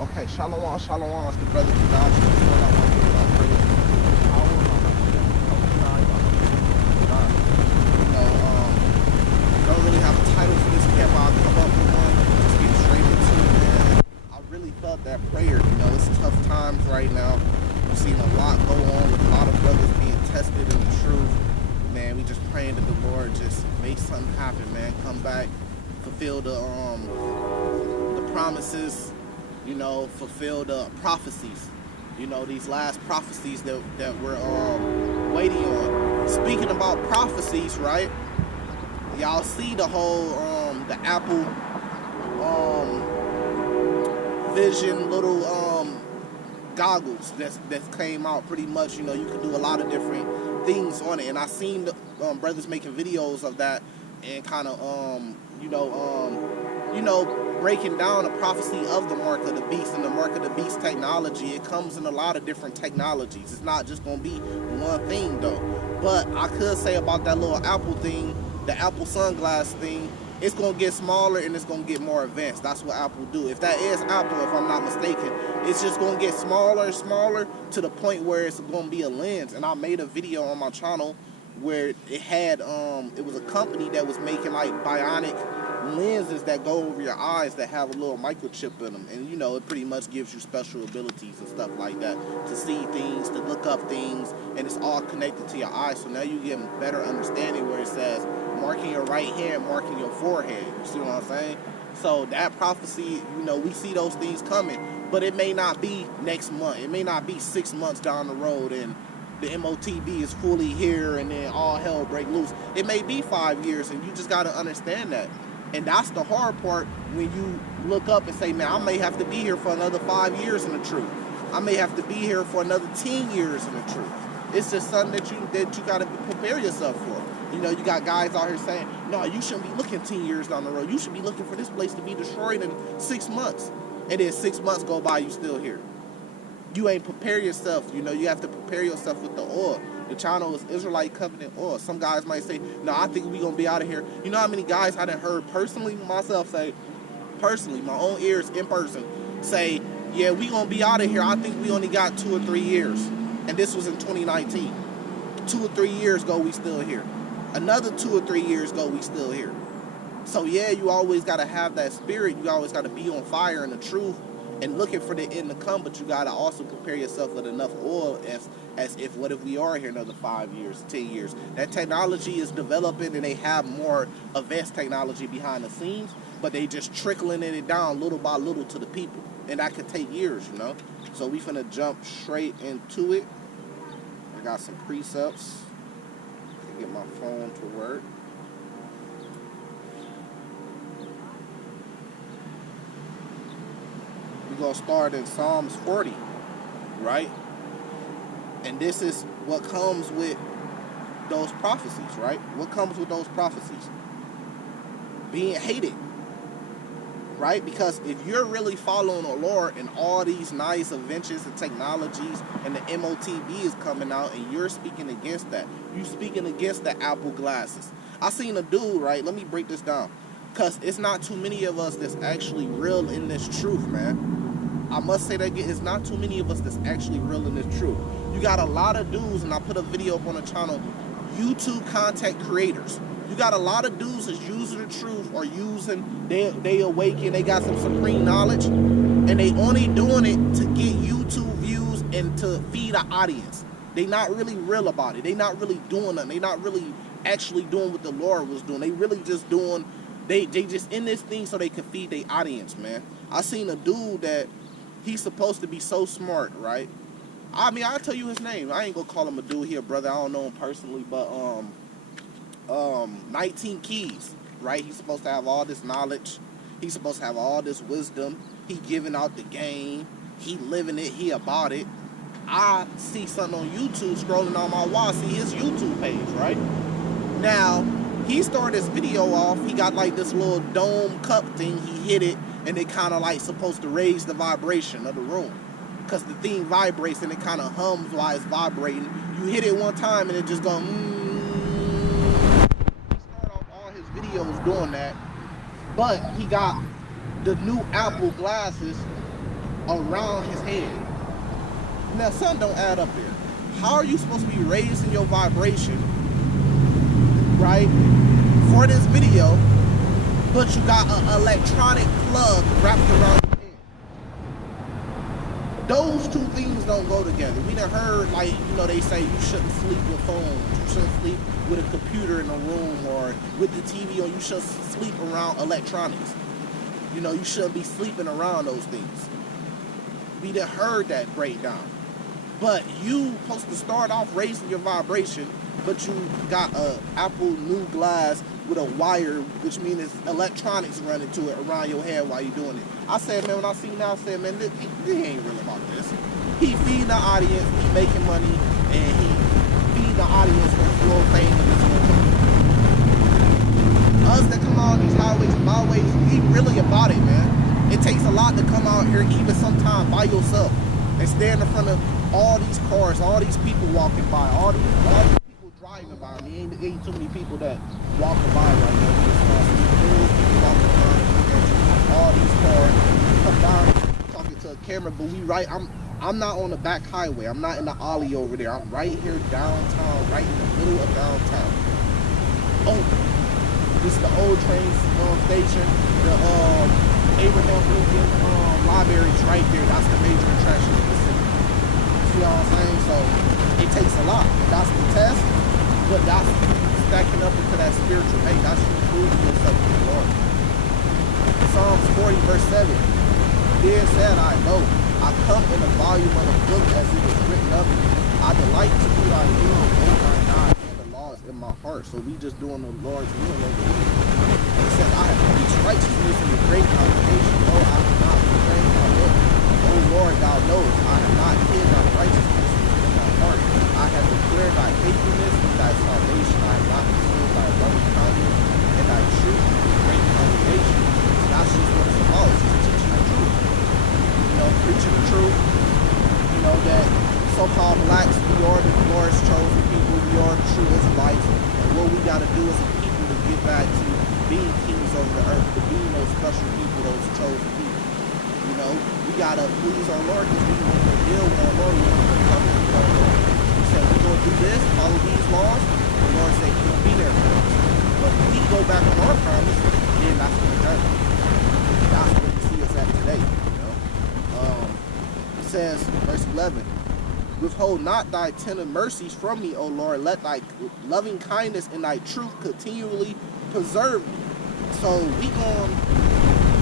Okay, shalom, shalom. It's the brother from God. So before that, I want to give God praise. Power, God. Don't really have a title for this camp. I'll come up with one. Just get straight into it, man. I really felt that prayer. It's tough times right now. We've seen a lot go on with a lot of brothers being tested in the truth. Man, we just praying that the Lord just make something happen, man. Come back, fulfill the promises, fulfill the prophecies, these last prophecies that we're waiting on. Speaking about prophecies, right? Y'all see the whole the Apple Vision little goggles that came out. Pretty much, you can do a lot of different things on it, and I seen the brothers making videos of that and kind of breaking down the prophecy of the mark of the beast. And the mark of the beast technology, it comes in a lot of different technologies. It's not just gonna be one thing though. But I could say about that little Apple thing, the Apple sunglass thing, it's gonna get smaller and it's gonna get more advanced. That's what Apple do. If that is Apple, if I'm not mistaken, it's just gonna get smaller and smaller to the point where it's gonna be a lens. And I made a video on my channel where it had it was a company that was making like bionic lenses that go over your eyes that have a little microchip in them, and it pretty much gives you special abilities and stuff like that to see things, to look up things, and it's all connected to your eyes. So now you get a better understanding where it says marking your right hand, marking your forehead. You see what I'm saying? So that prophecy, we see those things coming, but it may not be next month. It may not be 6 months down the road and the MOTB is fully here and then all hell break loose. It may be 5 years, and you just got to understand that. And that's the hard part when you look up and say, man, I may have to be here for another 5 years in the truth. I may have to be here for another 10 years in the truth. It's just something that you got to prepare yourself for. You got guys out here saying, no, you shouldn't be looking 10 years down the road. You should be looking for this place to be destroyed in 6 months. And then 6 months go by, you still here. You ain't prepare yourself. You have to prepare yourself with the oil. The channel is Israelite Covenant Oil. Some guys might say, no, I think we're going to be out of here. You know how many guys I done heard personally, myself say, personally, my own ears in person, say, yeah, we going to be out of here. I think we only got 2 or 3 years. And this was in 2019. 2 or 3 years ago, we still here. Another 2 or 3 years ago, we still here. So yeah, you always got to have that spirit. You always got to be on fire in the truth and looking for the end to come, but you got to also prepare yourself with enough oil as if, what if we are here another 5 years, 10 years? That technology is developing and they have more advanced technology behind the scenes, but they just trickling it down little by little to the people. And that could take years, So we finna jump straight into it. I got some precepts to get my phone to work. We're going to start in Psalms 40, right? And this is what comes with those prophecies, right? What comes with those prophecies? Being hated, right? Because if you're really following the Lord and all these nice inventions and technologies and the MOTB is coming out and you're speaking against that, you speaking against the Apple glasses. I seen a dude, right? Let me break this down. Because it's not too many of us that's actually real in this truth, man. I must say that again, it's not too many of us that's actually real in this truth. You got a lot of dudes, and I put a video up on the channel, YouTube content creators. You got a lot of dudes that's using the truth or they awaken, they got some supreme knowledge, and they only doing it to get YouTube views and to feed an audience. They not really real about it. They not really doing nothing. They not really actually doing what the Lord was doing. They really just doing, they just in this thing so they can feed their audience, man. I seen a dude that he's supposed to be so smart, right? I mean, I'll tell you his name. I ain't gonna call him a dude here, brother. I don't know him personally, but 19 Keys, right? He's supposed to have all this knowledge. He's supposed to have all this wisdom. He giving out the game. He living it. He about it. I see something on YouTube scrolling on my wall. See his YouTube page, right? Now, he started this video off. He got like this little dome cup thing. He hit it, and it kind of like supposed to raise the vibration of the room. Because the thing vibrates and it kind of hums while it's vibrating. You hit it one time and it just goes, He started off all his videos doing that. But he got the new Apple glasses around his head. Now, something don't add up there. How are you supposed to be raising your vibration, right, for this video, but you got an electronic plug wrapped around your head? Those two things don't go together. We done heard, like, you know, they say you shouldn't sleep with phones, you shouldn't sleep with a computer in a room or with the TV on, you should sleep around electronics. You know, you shouldn't be sleeping around those things. We done heard that breakdown. But you supposed to start off raising your vibration, but you got a Apple new glass with a wire, which means it's electronics running to it around your head while you're doing it. I said, man, when I seen that, I said, man, this ain't really about this. He feeding the audience, he making money, and he feeding the audience with little fame and this little. Us that come out on these highways and byways, we really about it, man. It takes a lot to come out here, even sometimes by yourself, and stand in front of all these cars, all these people walking by, all these people driving by. I mean, ain't too many people that walking by right now. People walking by, all these cars, come down, talking to a camera, but we right. I'm not on the back highway. I'm not in the alley over there. I'm right here downtown, right in the middle of downtown. Oh, this is the old train station. The Abraham Lincoln Library's right there. That's the major attraction of the city. You know what I'm saying? So it takes a lot. That's the test, but that's stacking up into that spiritual hey, that's you proving yourself to the Lord. Psalms 40 verse 7. Being said, I know I come in the volume of the book as it is written of me. I delight to do thy will, O my God, and the laws in my heart. So we just doing the Lord's will over here. It says, I have preached righteousness in the great congregation. No, I have not betrayed my lips. O Lord, thou knowest, I have not hid thy righteousness in my heart. I have declared thy faithfulness and thy salvation. I have not concealed thy loving kindness and thy truth in the great congregation. So that's just what it's about. It's just teaching the truth. You know, preaching the truth. You know, that so-called blacks, we are the Lord's chosen people. We are the true Israelites. And what we got to do as a people to get back to being kings over the earth, to being those special people, those chosen people. You know, we gotta please our Lord because we want to deal with our Lord. We want to come with our Lord. He said, we're going to do this, follow these laws. The Lord said he's going to be there for us. But when we go back on our promise, then that's going to hurt. That's where you see us at today. You know? It says, verse 11, withhold not thy tender mercies from me, O Lord. Let thy loving kindness and thy truth continually preserve me. So we going to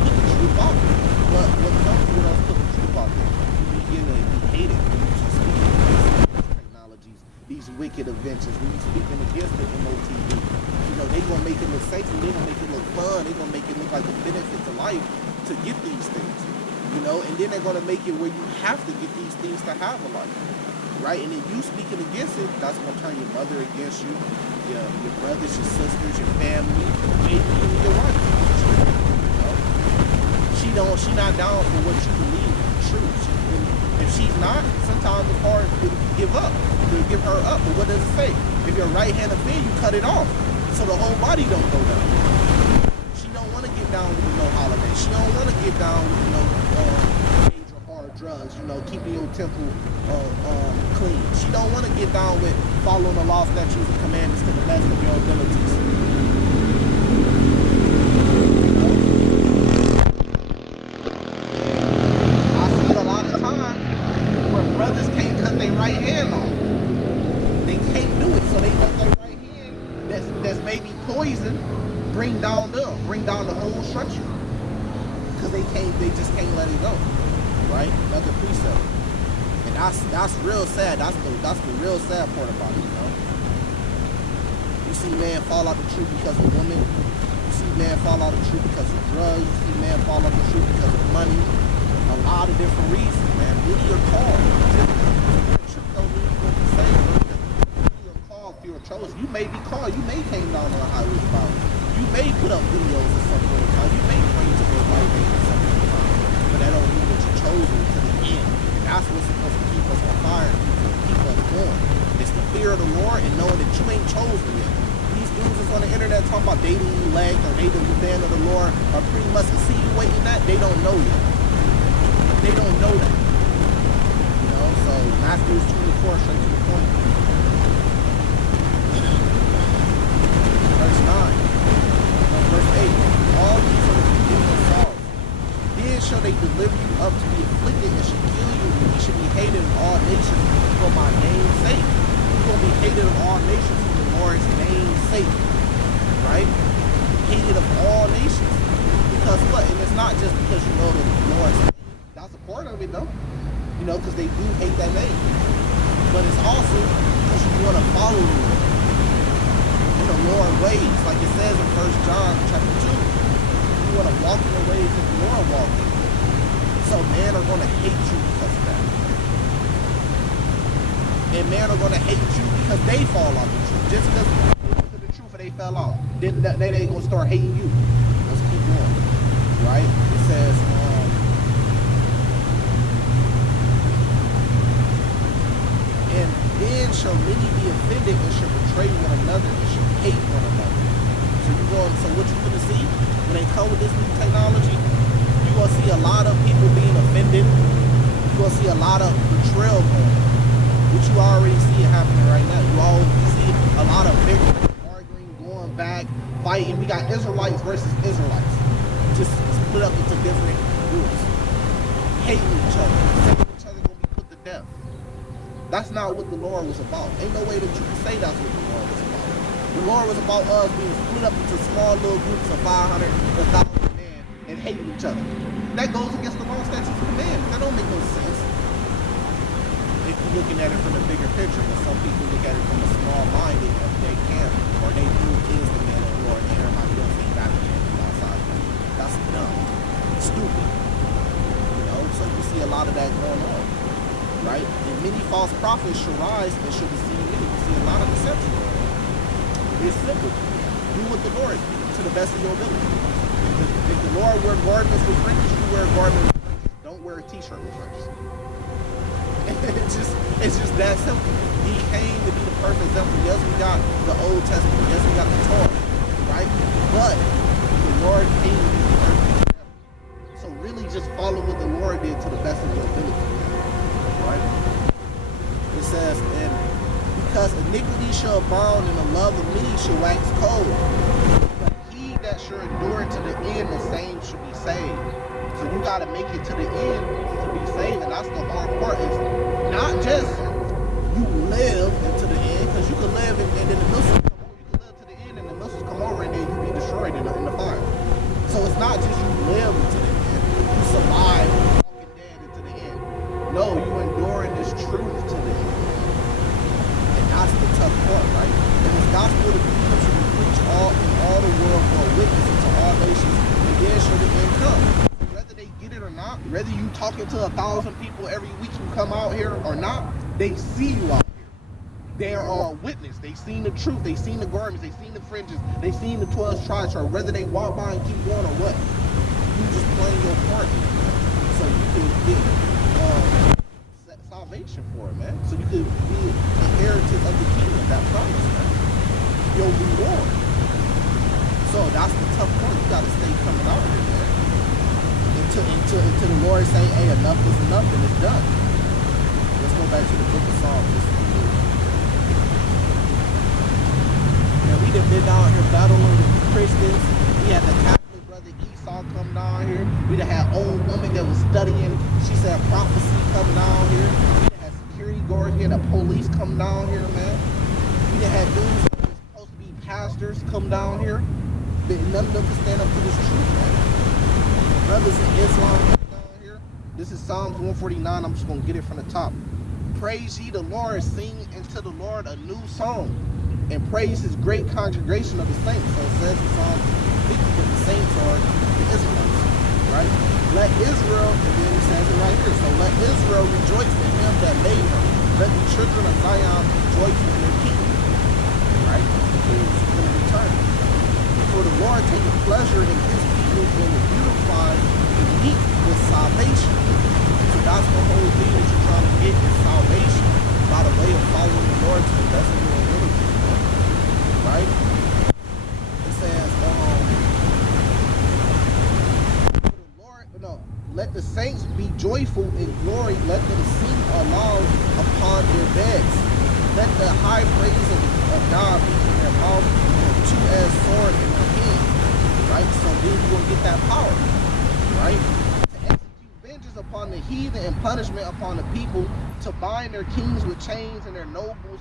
put the truth out there. But what comes with us putting the truth out there? We begin to be hated when we speak against these technologies, these wicked inventions, when we speaking against the MOTV. You know, they going to make it look sexy, they going to make it look fun, they going to make it look like a benefit to life to get these things. You know, and then they're going to make it where you have to get these things to have a life. Right? And then you speaking against it, that's going to turn your mother against you, your brothers, your sisters, your family, maybe even your wife. You know? She not down for what you believe is true. If she's not, sometimes the hard to give up, to give her up. But what does it say? If your right hand offend, you cut it off, so the whole body don't go down. She don't want to get down with no holiday. She don't want to get down with no major hard drugs. You know, keeping your temple clean. She don't want to get down with following the law, statutes, and commandments to the best of your abilities. Right hand on. They can't do it, so they let their right hand that's maybe poison bring down the whole structure. Because they just can't let it go. Right? Another precept. And that's real sad. That's the real sad part about it, you know. You see man fall out the truth because of women. You see man fall out the truth because of drugs. You see man fall out the truth because of money. A lot of different reasons, man. Many are called. Chosen. You may be called, you may came down on a highway about it. You may put up videos or something at time. You may pray to the right way or something at time. But that don't mean that you're chosen to the end. And that's what's supposed to keep us on fire, keep us going. It's the fear of the Lord and knowing that you ain't chosen yet. These dudes is on the internet talking about dating elect or they the band of the Lord are pretty much insinuating that they don't know yet. they don't know that. You know, so Matthew 24, straight to the point. Verse 9. Verse 8. All these are the beginning of sorrows. Then shall they deliver you up to be afflicted and shall kill you, and you shall be hated of all nations for my name's sake. You will be hated of all nations for the Lord's name's sake. Right? Hated of all nations. Because what? And it's not just because you know the Lord's name. That's a part of it though. You know, because they do hate that name. But it's also because you want to follow the Lord in the Lord ways. Like it says in 1 John chapter 2. You want to walk in the ways that the Lord walks in. So men are going to hate you because of that. And men are going to hate you because they fall off the truth. Just because they went to the truth and they fell off. Then they ain't going to start hating you. Let's keep going. Right? It says, and then shall many be offended and shall betray one another and shall hate one another. So what you gonna see when they come with this new technology? You gonna see a lot of people being offended. You gonna see a lot of betrayal going on, which you already see it happening right now. You all see a lot of bickering, arguing, going back, fighting. We got Israelites versus Israelites, just split up into different groups, hating each other, saying each other gonna be put to death. That's not what the Lord was about. Ain't no way that you can say that's what the Lord was about. The Lord was about us being split up into small little groups of 500, 1,000 men and hating each other. That goes against the law, statutes, and commandments. That don't make no sense. If you're looking at it from the bigger picture, but some people look at it from a small-minded, or they can, or they group is the man of the Lord, and everybody else ain't got to get outside. That's dumb. Stupid. You know, so you see a lot of that going on. Right? And many false prophets shall rise and shall deceive many. You see a lot of deception. It's simple. Do what the Lord to the best of your ability. If the Lord wear garments with fringes, you wear garments with fringes. Don't wear a t-shirt with fringes. It's just that simple. He came to be the perfect example. Yes, we got the Old Testament. Yes, we got the Torah. Right? But the Lord came to be the perfect example. So really just follow what the Lord did to the best of your ability. Right? It says, and because iniquity shall abound and the love of many shall wax cold, but he that shall endure to the end, the same shall be saved. So you got to make it to the end to be saved, and that's the hard part. Is not just you live into the end, because you can live and then the missiles come over. You can live to the end and the missiles come over and then you be destroyed in the fire. So it's not just you live into the end, you survive walking dead into the end. No, you enduring this truth to the end. That's the tough part, right? And this gospel to be preached in all the world for a witness to all nations, and then shall the end come. Whether they get it or not, whether you talking to 1,000 people every week you come out here or not, they see you out here. They are a witness. They seen the truth. They seen the garments. They seen the fringes. They seen the 12 tribes. Or whether they walk by and keep going or what, you just playing your part, so you can get salvation for it, man. So you could be inheritors of the kingdom, that promise, man. You'll be born. So that's the tough part. You gotta stay coming out here, man. Until the Lord say, hey, enough is enough and it's done. Let's go back to the book of Psalms. Yeah, we done been down here battling with Christians. We had the Catholic brother Esau come down here. We done had old woman that was studying. She said prophecy come down here. We had security guards here, the police come down here, man. We done had dudes that was supposed to be pastors come down here. But none of them can stand up to this truth, man. Brothers in Islam come down here. This is Psalms 149. I'm just gonna get it from the top. Praise ye the Lord, sing unto the Lord a new song, and praise his great congregation of the saints. So it says in Psalms 50 that the saints are the Israelites, right? Let Israel, and then it says it right here, so let Israel rejoice in him that made her. Let the children of Zion rejoice in their king, right? The king is going to return. For the Lord taketh pleasure in his people and will beautify the meek with salvation. So that's the whole thing that you're trying to get is salvation by the way of following the Lord to the best of your ability, right? It says, Let the saints be joyful in glory. Let them sing aloud upon their beds. Let the high praise of God be in their mouth and a two-edged sword in their hand. Right? So then you will get that power. Right? To execute vengeance upon the heathen and punishment upon the people. To bind their kings with chains and their nobles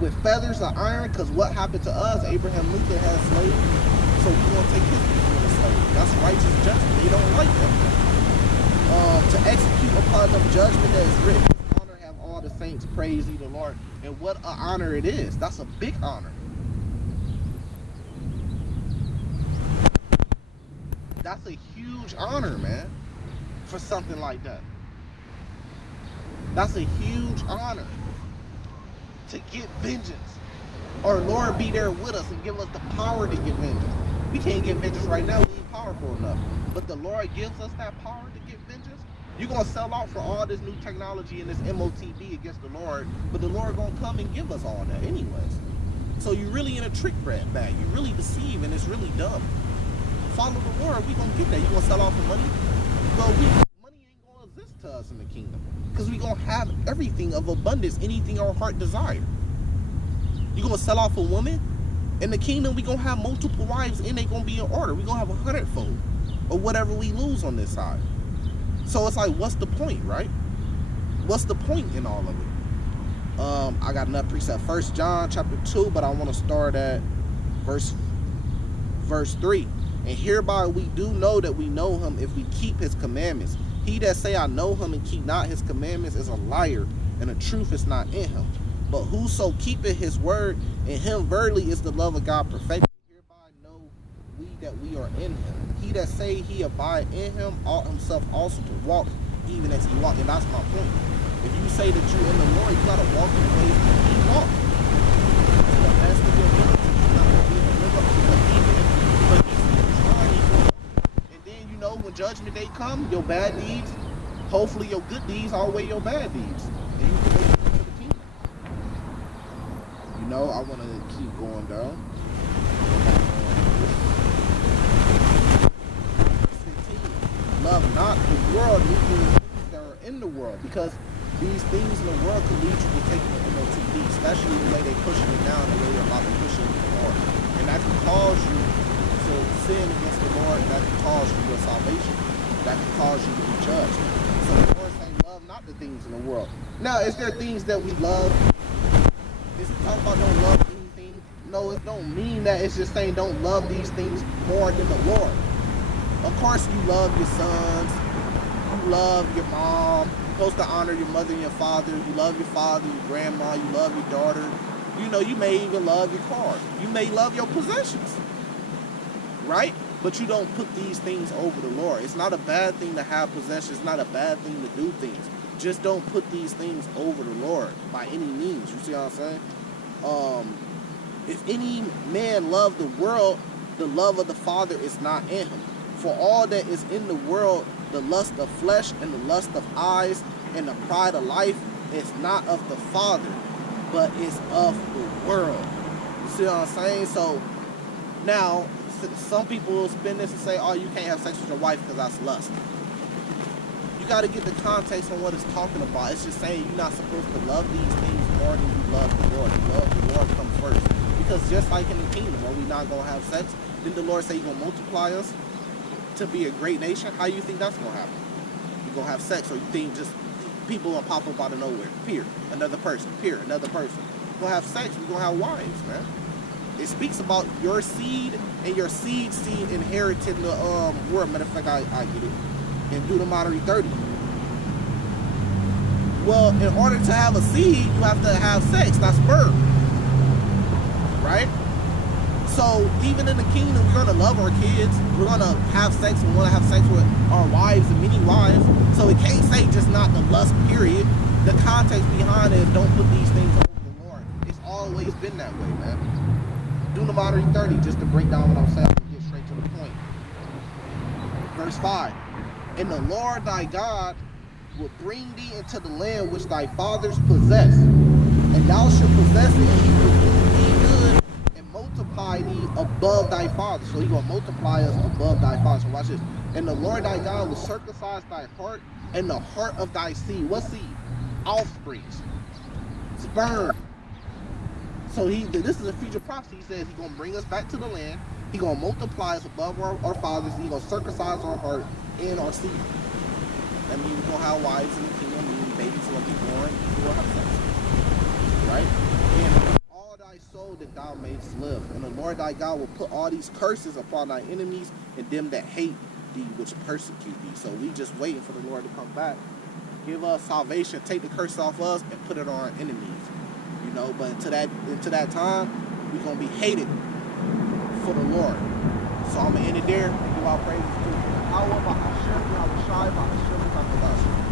with feathers of iron. Because what happened to us? Abraham Lincoln had slaves. So we're going to take his people into slavery. That's righteous justice. They don't like that. To execute upon them judgment that is written. Honor have all the saints, praise ye the Lord. And what an honor it is. That's a big honor. That's a huge honor, man, for something like that. That's a huge honor to get vengeance. Or Lord be there with us and give us the power to get vengeance. We can't get vengeance right now. We ain't powerful enough. But the Lord gives us that power to get vengeance. You're going to sell out for all this new technology and this MOTB against the Lord. But the Lord going to come and give us all that anyways. So you're really in a trick bag. You really deceive and it's really dumb. Follow the Lord. We going to get that. You going to sell out for money? Well, money ain't going to exist to us in the kingdom. Because we going to have everything of abundance. Anything our heart desire. You going to sell out for women? In the kingdom, we going to have multiple wives and they going to be in order. We going to have 100-fold or whatever we lose on this side. So it's like, what's the point, right? What's the point in all of it? I got another precept. 1 John chapter 2, but I want to start at verse 3. And hereby we do know that we know him if we keep his commandments. He that say I know him and keep not his commandments is a liar, and the truth is not in him. But whoso keepeth his word, in him verily is the love of God perfected. Hereby know we that we are in him. He that say he abide in him ought himself also to walk even as he walked. And that's my point. If you say that you're in the Lord, you gotta walk in the ways that he walked. To the best of your ability. You're not gonna be able to live up to the even, but he's trying to. And then you know when judgment day come, your bad deeds, hopefully your good deeds outweigh your bad deeds. And you can make it to the kingdom. You know, I wanna keep going down. Love not the world, neither the things that are in the world, because these things in the world can lead you to taking the MOTB, especially the way they're pushing it down, the way they're about to push it the Lord. And that can cause you to sin against the Lord, and that can cause you your salvation. That can cause you to be judged. So the Lord saying, love not the things in the world. Now, is there things that we love? Is it talking about don't love anything? No, it don't mean that. It's just saying don't love these things more than the Lord. Of course you love your sons, you love your mom, you're supposed to honor your mother and your father, you love your father, your grandma, you love your daughter, you know, you may even love your car, you may love your possessions, right? But you don't put these things over the Lord. It's not a bad thing to have possessions, it's not a bad thing to do things. Just don't put these things over the Lord by any means, you see what I'm saying? If any man love the world, the love of the Father is not in him. For all that is in the world, the lust of flesh and the lust of eyes and the pride of life is not of the Father, but is of the world. You see what I'm saying? So now, some people will spin this and say, oh, you can't have sex with your wife because that's lust. You got to get the context on what it's talking about. It's just saying you're not supposed to love these things more than you love the Lord. You love the Lord come first. Because just like in the kingdom, are we not going to have sex? Didn't the Lord say he's going to multiply us to be a great nation? How do you think that's going to happen? You're going to have sex, or you think just people going to pop up out of nowhere? Peer, another person. Peer, another person. We're going to have sex. We're going to have wives, man. It speaks about your seed and your seed inheriting the world. Matter of fact, I get it. In Deuteronomy 30. Well, in order to have a seed, you have to have sex. That's birth. Right? So even in the kingdom, we're going to love our kids. We're going to have sex. We want to have sex with our wives and many wives. So it can't say just not the lust, period. The context behind it is don't put these things over the Lord. It's always been that way, man. Deuteronomy 30, just to break down what I'm saying, get straight to the point. Verse 5. And the Lord thy God will bring thee into the land which thy fathers possessed. And thou shalt possess it, and he will do thee good and multiply thee above thy fathers. So he will multiply us above thy fathers. So watch this. And the Lord thy God will circumcise thy heart and the heart of thy seed. What seed? Offsprings. Sperm. So this is a future prophecy. He says he's going to bring us back to the land. He's going to multiply us above our fathers. He's going to circumcise our heart and our seed. That means we're going to have wives in the kingdom. Meaning babies are going to be born. We're going to have sex. Right? And all thy soul that thou mayest live. And the Lord thy God will put all these curses upon thy enemies and them that hate thee, which persecute thee. So we just waiting for the Lord to come back, give us salvation, take the curse off us, and put it on our enemies. You know, but until that time, we're gonna be hated for the Lord. So I'm gonna end it there. Give our praises to the power of Hashem, Yahushua, Hashem,